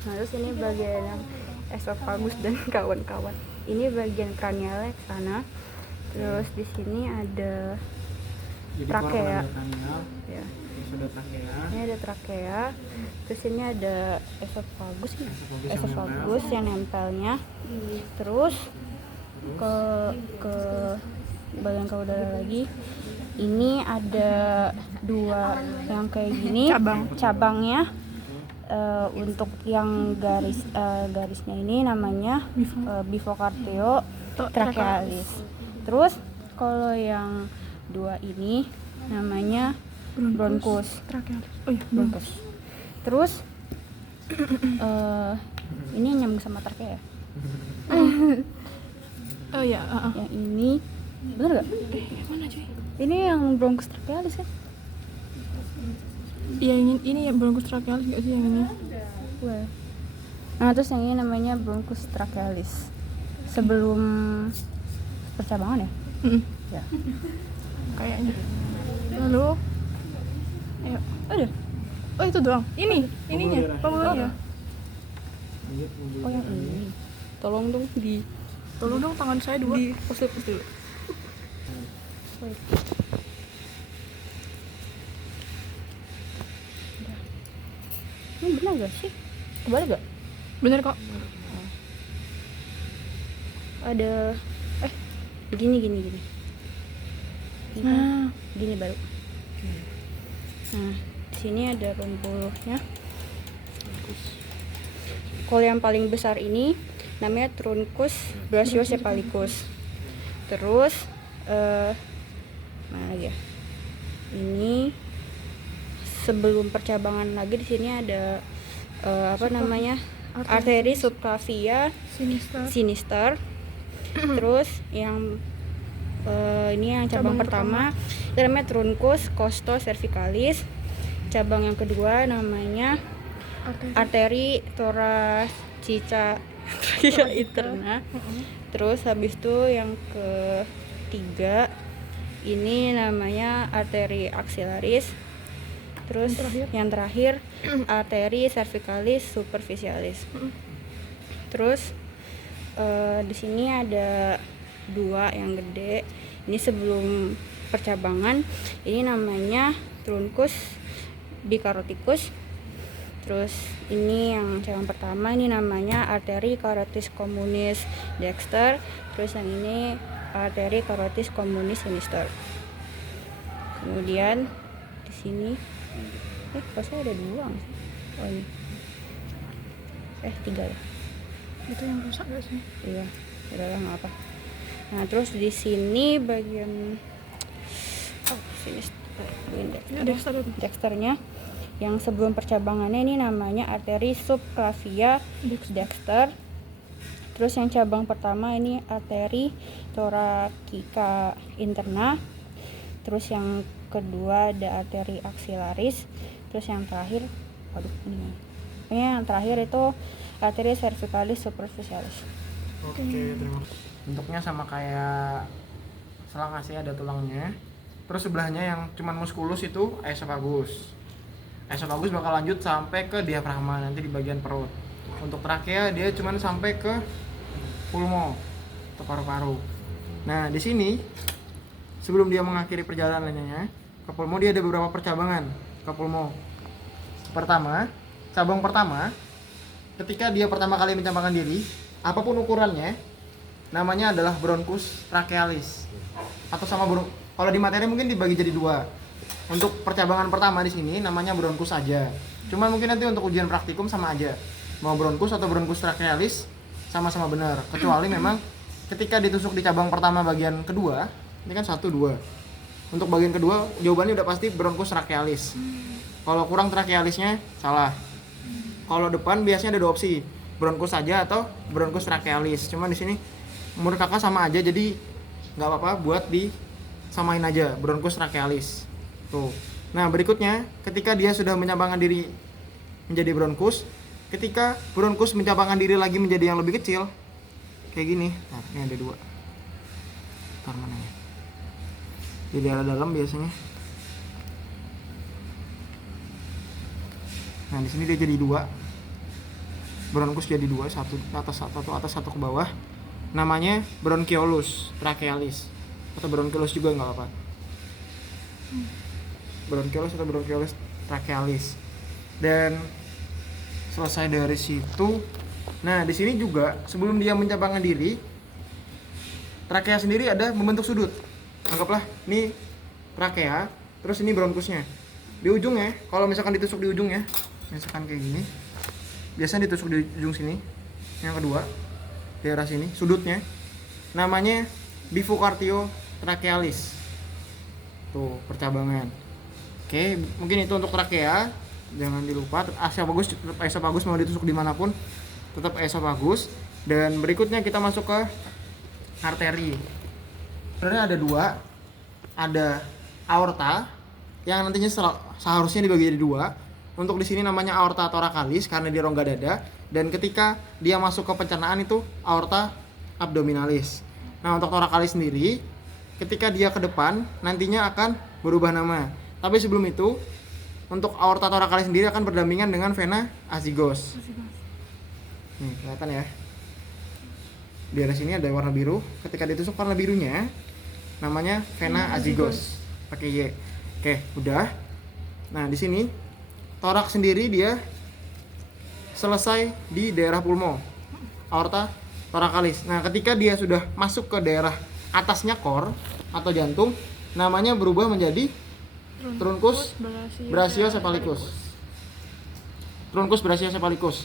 Nah, terus ini bagian yang esophagus dan kawan-kawan. Ini bagian kranialnya ke sana. Terus di sini ada trakea. Ya. Ini ada trakea. Terus ini ada esophagus yang nempelnya. Terus ke bagian ke udara lagi. Ini ada dua yang kayak gini cabangnya. Untuk yang garisnya ini namanya bifocarpio trachealis. Terus kalau yang dua ini namanya bronchus trachealis. Bronchus. Terus ini nyambung sama trachea ya? Oh ya. Yang ini bener gak? Mana cuy? Ini yang bronchus trachealis kan? Iya, ini ya bronchus trachealis gak sih yang ini? Wah. Nah, terus yang ini namanya bronchus trachealis. Sebelum percabangan ya? Ya. Kayaknya. Lalu ayo. Ada. Oh, itu doang. Ininya. Pembuluhnya. Oh, yang ini. Tolong dong Tangan saya dua. di pose dulu. Wait. Ini benar gak sih? Kebalik gak? Bener kok. Ada gini ini kan gini baru. Nah, di sini ada pembuluhnya. Kalau yang paling besar ini namanya truncus brachiocephalicus. Terus mana lagi ya? Ini sebelum percabangan lagi di sini ada arteri subclavia sinister. Terus yang ini yang cabang pertama itu namanya truncus costocervicalis. Cabang yang kedua namanya arteri thoracica interna. Terus habis itu yang ketiga ini namanya arteri axillaris. Terus yang terakhir arteri cervicalis superficialis. Terus di sini ada dua yang gede. Ini sebelum percabangan. Ini namanya truncus bicaroticus. Terus ini yang cabang pertama ini namanya arteri carotis communis dexter. Terus yang ini arteri carotis communis sinister. Kemudian di sini saya ada dua sih. Oh ini. 3 ya. Itu yang rusak gak sih? Iya, udahlah nggak apa. Nah, terus di sini bagian dexternya yang sebelum percabangannya ini namanya arteri subclavia dexter. Terus yang cabang pertama ini arteri thoracica interna. Terus yang kedua ada arteri axillaris. Terus yang terakhir yang terakhir itu arteri cervicalis superficialis. Oke, terima kasih. Bentuknya sama kayak selang sih, ada tulangnya. Terus sebelahnya yang cuman muskulus itu esophagus. Esophagus bakal lanjut sampai ke diafragma nanti di bagian perut. Untuk trakea dia cuman sampai ke pulmo atau paru-paru. Nah, di sini sebelum dia mengakhiri perjalanannya ke pulmo, dia ada beberapa percabangan ke pulmo. Cabang pertama ketika dia pertama kali mencabangkan diri, apapun ukurannya, namanya adalah bronchus trachealis. Atau sama kalau di materi mungkin dibagi jadi dua. Untuk percabangan pertama di sini namanya bronchus aja. Cuma mungkin nanti untuk ujian praktikum sama aja. Mau bronchus atau bronchus trachealis sama-sama benar. Kecuali memang ketika ditusuk di cabang pertama bagian kedua, ini kan 1, 2. Untuk bagian kedua jawabannya udah pasti bronchus trachealis. Kalau kurang trachealisnya salah. Kalau depan biasanya ada 2 opsi, bronchus saja atau bronchus trachealis. Cuma di sini menurut kakak sama aja, jadi nggak apa-apa buat disamain aja bronchus trachealis. Tuh. Nah, berikutnya ketika dia sudah mencabangkan diri menjadi bronchus, ketika bronchus mencabangkan diri lagi menjadi yang lebih kecil kayak gini. Nah, ini ada 2. Ntar mana ya? Di daerah dalam biasanya. Nah, di sini dia jadi 2. bronkus jadi dua, satu ke atas satu ke bawah, namanya bronchiolus trachealis atau bronchiolus juga nggak apa-apa. Bronchiolus atau bronchiolus trachealis. Dan selesai dari situ, nah di sini juga sebelum dia mencabangkan diri, trakea sendiri ada membentuk sudut. Anggaplah ini trakea, terus ini bronkusnya. Di ujungnya, kalau misalkan ditusuk di ujungnya, misalkan kayak gini, biasanya ditusuk di ujung sini. Yang kedua, daerah sini, sudutnya, namanya bifurcatio trachealis. Tuh, percabangan. Oke, mungkin itu untuk trakea. Jangan dilupa, esofagus mau ditusuk dimanapun, tetap esofagus. Dan berikutnya kita masuk ke arteri. Sebenarnya ada dua, ada aorta yang nantinya seharusnya dibagi jadi dua. Untuk di sini namanya aorta thoracalis karena di rongga dada, dan ketika dia masuk ke pencernaan itu aorta abdominalis. Nah, untuk thoracalis sendiri ketika dia ke depan nantinya akan berubah nama. Tapi sebelum itu, untuk aorta thoracalis sendiri akan berdampingan dengan vena azygos. Nih, kelihatan ya. Di daerah sini ada warna biru. Ketika ditusuk warna birunya namanya vena azygos. Pakai Y. Oke, udah. Nah, di sini torak sendiri dia selesai di daerah pulmo, aorta thoracalis. Nah, ketika dia sudah masuk ke daerah atasnya kor atau jantung, namanya berubah menjadi truncus brachiocephalicus. Truncus brachiocephalicus.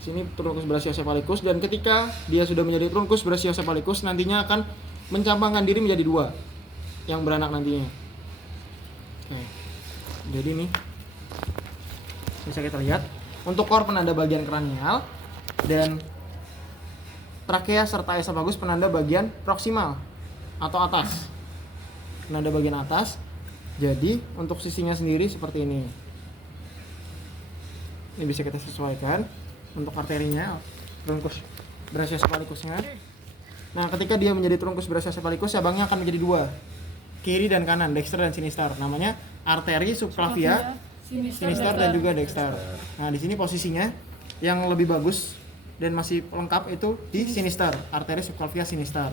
Sini truncus brachiocephalicus, dan ketika dia sudah menjadi truncus brachiocephalicus nantinya akan mencabangkan diri menjadi dua yang beranak nantinya. Oke. Jadi nih bisa kita lihat untuk kor penanda bagian kranial dan trakea serta esofagus penanda bagian proksimal atau atas. Penanda bagian atas. Jadi untuk sisinya sendiri seperti ini. Ini bisa kita sesuaikan untuk arterinya, truncus brachiocephalicusnya. Nah, ketika dia menjadi truncus brachiocephalicus, cabangnya akan menjadi dua, kiri dan kanan, dexter dan sinister. Namanya arteri subclavia, sinister dan juga dexter. Nah, di sini posisinya yang lebih bagus dan masih lengkap itu di sinister, arteri subclavia sinister.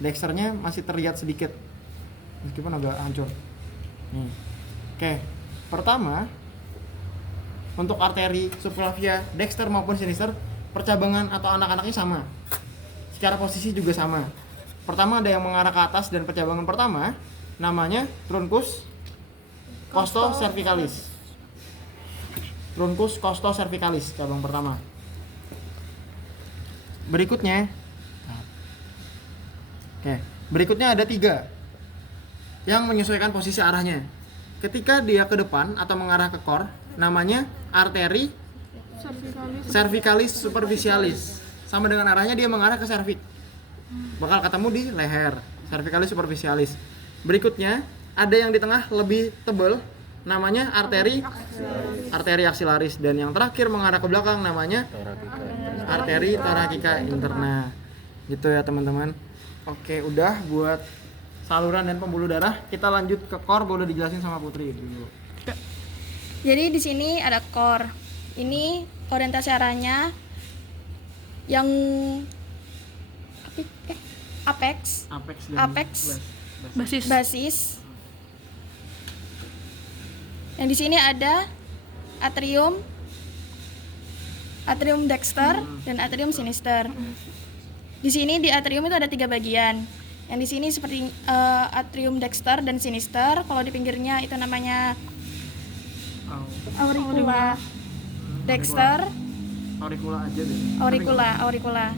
Dexternya masih terlihat sedikit, meskipun agak hancur. Nih. Oke, pertama untuk arteri subclavia dexter maupun sinister, percabangan atau anak-anaknya sama. Secara posisi juga sama. Pertama ada yang mengarah ke atas, dan percabangan pertama namanya truncus costocervicalis. Truncus costocervicalis cabang pertama. Berikutnya, berikutnya ada 3 yang menyesuaikan posisi arahnya. Ketika dia ke depan atau mengarah ke kor, namanya arteri cervicalis superficialis. Sama dengan arahnya dia mengarah ke cervix. Bakal ketemu di leher, cervicalis superficialis. Berikutnya ada yang di tengah lebih tebal, namanya arteri axillaris, dan yang terakhir mengarah ke belakang namanya arteri thoracica interna. Gitu ya teman-teman. Oke, udah buat saluran dan pembuluh darah. Kita lanjut ke kor, boleh dijelasin sama Putri dulu. Jadi di sini ada kor. Ini orientasi arahnya yang apex dan basis. Yang di sini ada atrium dexter dan atrium sinister. Di sini di atrium itu ada 3 bagian. Yang di sini seperti atrium dexter dan sinister. Kalau di pinggirnya itu namanya auricula dexter. Auricula aja deh. Auricula.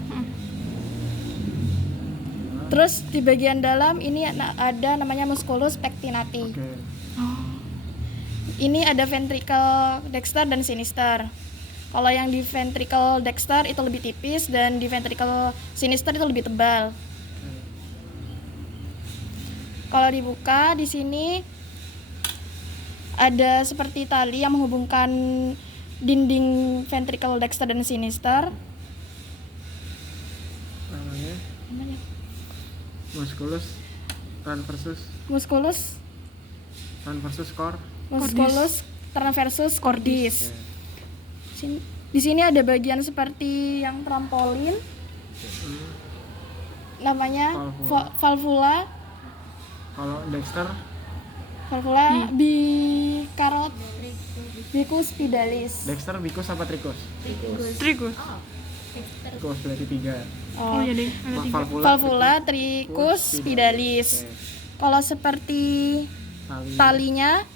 Terus di bagian dalam ini ada namanya musculus pectinati. Oke. Ini ada ventricle dexter dan sinister. Kalau yang di ventricle dexter itu lebih tipis, dan di ventricle sinister itu lebih tebal. Kalau dibuka di sini ada seperti tali yang menghubungkan dinding ventricle dexter dan sinister. Namanya musculus transversus cordis. Di sini ada bagian seperti yang trampolin, namanya valvula, Kalau Dexter bicarot bicuspidalis. Dexter Vicus apa Tricus? Trigus. Tricus berarti 3. Oh iya deh, ada 3. Valvula tricuspidalis. Kalau seperti talinya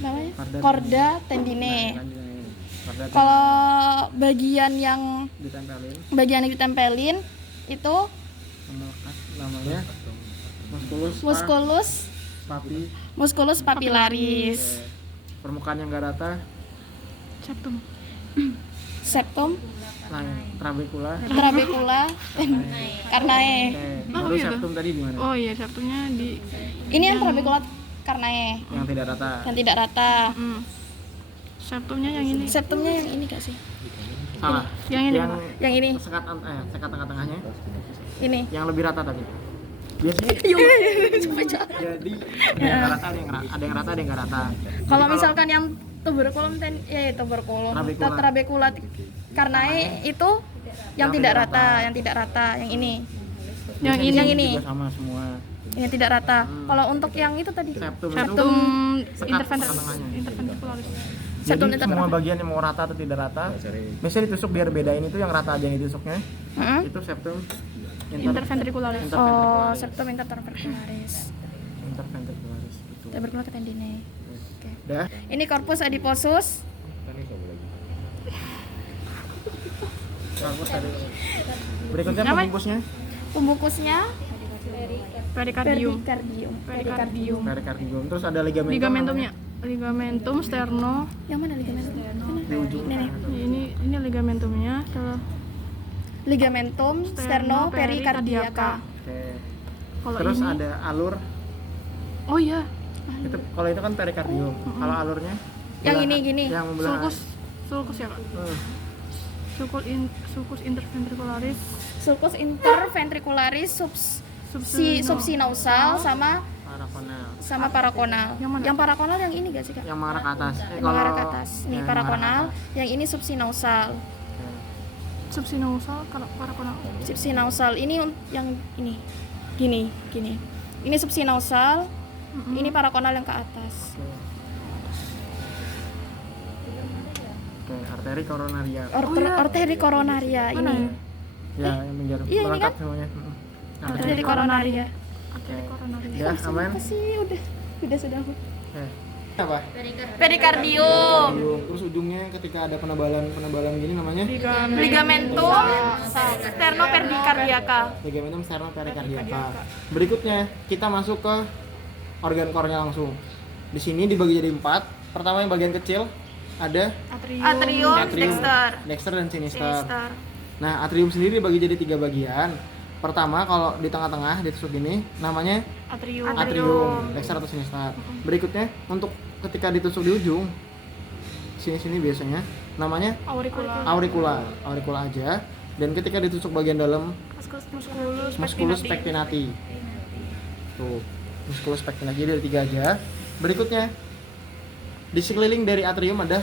namanya corda tendine. Kalau bagian yang ditempelin itu namanya musculus papillaris. Permukaan yang gak rata Septum trabecula. Carnae. Baru gitu. septum tadi di mana? Oh iya, Sabtunya di Ini yang trabecula carnae Yang tidak rata. yang tidak rata. Septumnya yang ini. Septumnya yang ini gak sih? Salah. Yang ini. Yang ini. Sekat tengah-tengahnya. Ini. Yang lebih rata tadi. Biasanya jadi ada yang nggak rata, ada yang rata, ada yang nggak rata. Kalau misalkan yang tuberculum trabecula carnae itu yang tidak rata, yang ini. Yang ini. Juga sama semua. Yang tidak rata. Kalau untuk yang itu tadi Septum Septum tengah-tengahnya. interventricularis. Septum Jadi semua bagian yang mau rata atau tidak rata, biasanya ditusuk biar bedain itu yang rata aja yang ditusuknya. Itu septum Interventricularis. Oh, septum interventricularis. Interventricularis itu. Tuberculum tendine. Oke. Dah. Ini corpus adiposus. Corpus tadi. Berikutnya Apa? pembungkusnya. Pembungkusnya Pericardium. pericardium. Pericardium. Terus ada ligamentum. Ligamentumnya. Ligamentum sterno. Yang mana ligamentum? Di ujung. Ini ligamentumnya. Ligamentum sternopericardiaca. Oke. Kalau Terus ini. ada alur. Oh iya. Itu kalau itu kan perikardium. Kalau alurnya Yang ini gini. yang membelah. Sulcus ya, Kak? Sulcus interventricularis. Sulcus interventricularis subsinusal sama parakonal. Yang mana? Yang parakonal yang ini gak sih, Kak? Yang mengarah ke atas. Yang mengarah ke atas. Ini yang parakonal, yang ini subsinusal. Subsinusal, kalau parakonal. Subsinusal ini yang ini. Gini. Ini subsinusal, ini parakonal yang ke atas. Oke, arteri koronaria. Arteri koronaria Mana ini. Ya, yang menjar Iya, ini melengkap kan? semuanya. Arteri koronaria. Arteri koronaris. Ya, aman. Apa sih? Udah sudah. Oke. Apa? Perikardium. Terus ujungnya ketika ada penebalan gini namanya Ligamentum sternopericardiaca. ligamentum sternopericardiaca. Berikutnya kita masuk ke organ core-nya langsung. Di sini dibagi jadi 4. Pertama yang bagian kecil ada Atrium, dexter dan sinister. Nah, atrium sendiri dibagi jadi 3 bagian. Pertama kalau di tengah-tengah ditusuk gini namanya atrium, dexter atau sinister. Berikutnya untuk ketika ditusuk di ujung sini biasanya namanya auricula aja. Dan ketika ditusuk bagian dalam musculus pectinati. Tuh, musculus pectinati jadi 3 aja. Berikutnya di sekeliling dari atrium ada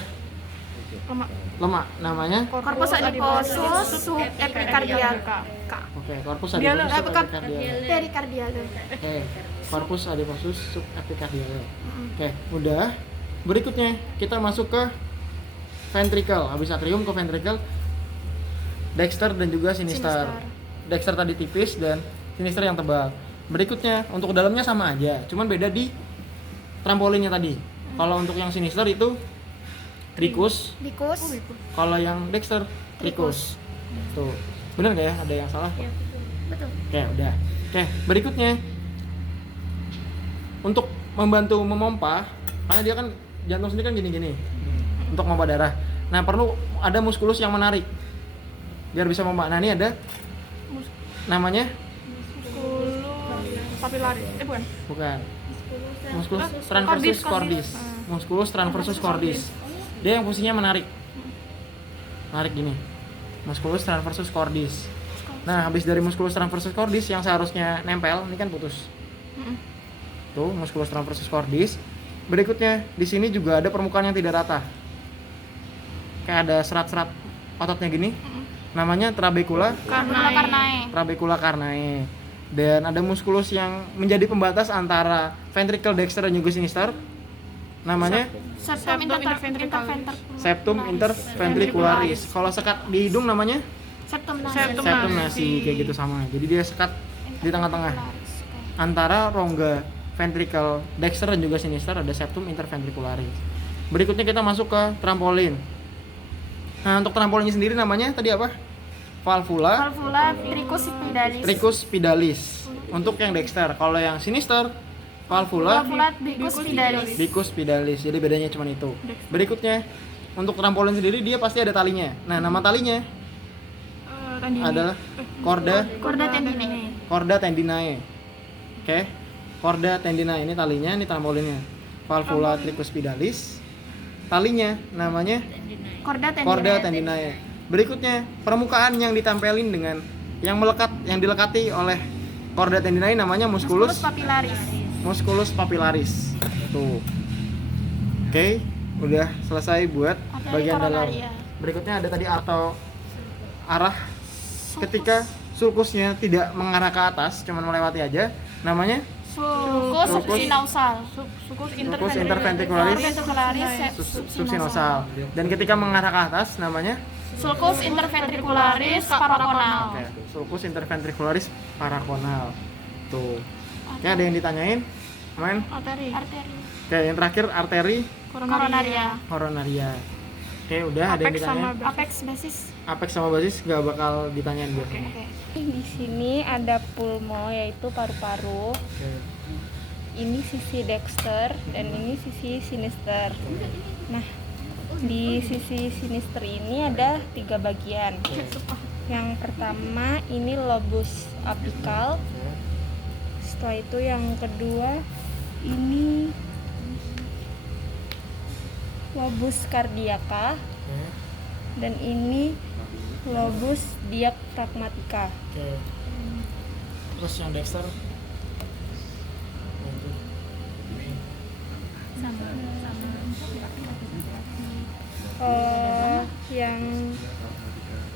lemak namanya Corpus adiposus subepicardiaca. Oke, corpus adiposus Pericardiaca. Oke, corpus adiposus subepicardiaca. Oke, udah. Berikutnya kita masuk ke ventricle. Habis atrium ke ventricle, dexter dan juga sinister. Dexter tadi tipis dan sinister yang tebal. Berikutnya untuk dalamnya sama aja, cuman beda di trampolinnya tadi. Kalau untuk yang sinister itu Tricus. Kalau yang dexter Tricus. Tuh. Benar nggak ya? Ada yang salah? Iya, betul. Oke, udah. Oke, berikutnya untuk membantu memompa, karena dia kan jantung sendiri kan gini-gini. Untuk memompa darah. Nah, perlu ada muskulus yang menarik biar bisa memompa. Nah, ini ada namanya Papillaris. bukan. Musculus transversus cordis. Musculus transversus cordis. Dia yang fungsinya menarik gini. Musculus transversus cordis. Nah, habis dari musculus transversus cordis yang seharusnya nempel, ini kan putus. Tuh, musculus transversus cordis. Berikutnya, di sini juga ada permukaan yang tidak rata. kayak ada serat-serat ototnya gini. Namanya trabecula carnae. Dan ada muskulus yang menjadi pembatas antara ventricle dexter dan juga sinister. Namanya septum interventricularis. Kalau sekat di hidung namanya septum nasi, kayak gitu sama. Jadi dia sekat di tengah-tengah antara rongga ventricle dexter dan juga sinister, ada septum interventricularis. Berikutnya kita masuk ke trampolin. Nah, untuk trampolinnya sendiri namanya tadi apa? Valvula tricuspidalis. Untuk yang dexter, kalau yang sinister valvula bicuspidalis. Jadi bedanya cuma itu. Berikutnya untuk trampolin sendiri dia pasti ada talinya. Nah, nama talinya adalah corda tendinae. Oke. Corda tendinae ini talinya, ini trampolinnya. Valvula tricuspidalis. Talinya namanya corda tendinae. Berikutnya permukaan yang ditempelin dengan yang dilekati oleh corda tendinae namanya musculus papillaris. Tuh. Oke, udah selesai buat bagian dalam. Berikutnya ada tadi atau arah ketika sulkusnya tidak mengarah ke atas, cuman melewati aja, namanya sulcus interventricularis subsinosal. Dan ketika mengarah ke atas namanya sulcus interventricularis parakonal. Oke, sulcus interventricularis parakonal. Tuh. Oke, ada yang ditanyain? Main? Arteri. Oke, yang terakhir arteri Koronaria. Oke, udah ada yang ditanya? Apex sama basis gak bakal ditanyain biasanya. Di sini ada pulmo yaitu paru-paru. Oke. Ini sisi dexter dan ini sisi sinister. Nah, di sisi sinister ini ada 3 bagian. Yang pertama ini lobus apical. Setelah itu yang kedua ini lobus cardiaca. Dan ini lobus diaphragmatica. Oke. Terus yang dexter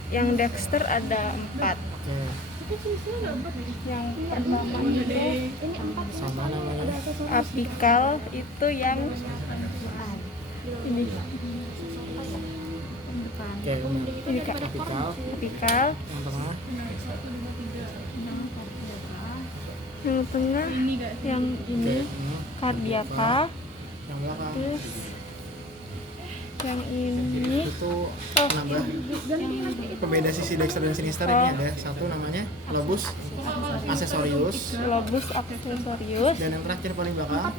yang dexter ada 4. Oke. Yang pertama itu Sama namanya. apical, itu yang ini Oke, ini Kak. apical. Apical. Yang tengah. Yang tengah yang Oke, ini ini cardiaca. yang belakang. Terus yang ini Itu nambah pembeda sisi dexter dan sinister. Ini ada satu namanya lobus accessorius. lobus accessorius. Dan yang terakhir paling belakang.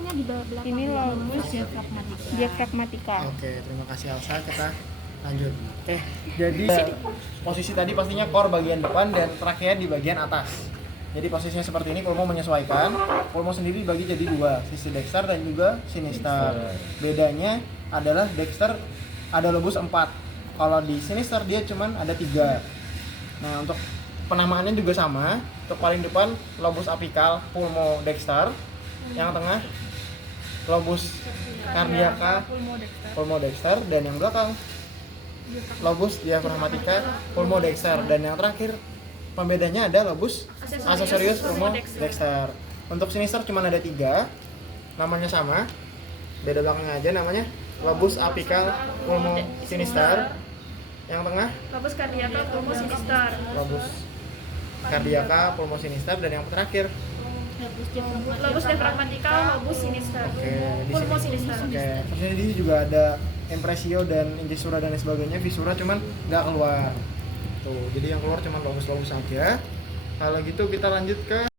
Ini lobus diaphragmatica. Oke, terima kasih Elsa. Kita lanjut. Oke, jadi posisi tadi pastinya core bagian depan dan trakea di bagian atas. Jadi posisinya seperti ini, pulmo menyesuaikan. Pulmo sendiri dibagi jadi 2, sisi dexter dan juga sinister. Bedanya adalah dexter ada lobus 4. Kalau di sinister dia cuman ada 3. Nah, untuk penamaannya juga sama. Untuk paling depan lobus apical pulmo dexter. Yang tengah lobus cardiaca pulmo dexter, dan yang belakang lobus diaphragmatica pulmo dexter, dan yang terakhir pembedanya ada lobus accessorius pulmo dexter. Untuk sinister cuma ada 3, namanya sama, beda belakangnya aja, namanya lobus apical pulmo sinister. Yang tengah Lobus cardiaca pulmo sinister. lobus cardiaca pulmo sinister, dan yang terakhir Lobus diaphragmatica lobus sinister. pulmo sinister. Oke, terus ini juga ada impresio dan incisura dan lain sebagainya, visura cuman nggak keluar. Tuh, jadi yang keluar cuma lobus-lobus saja. Kalau gitu kita lanjut ke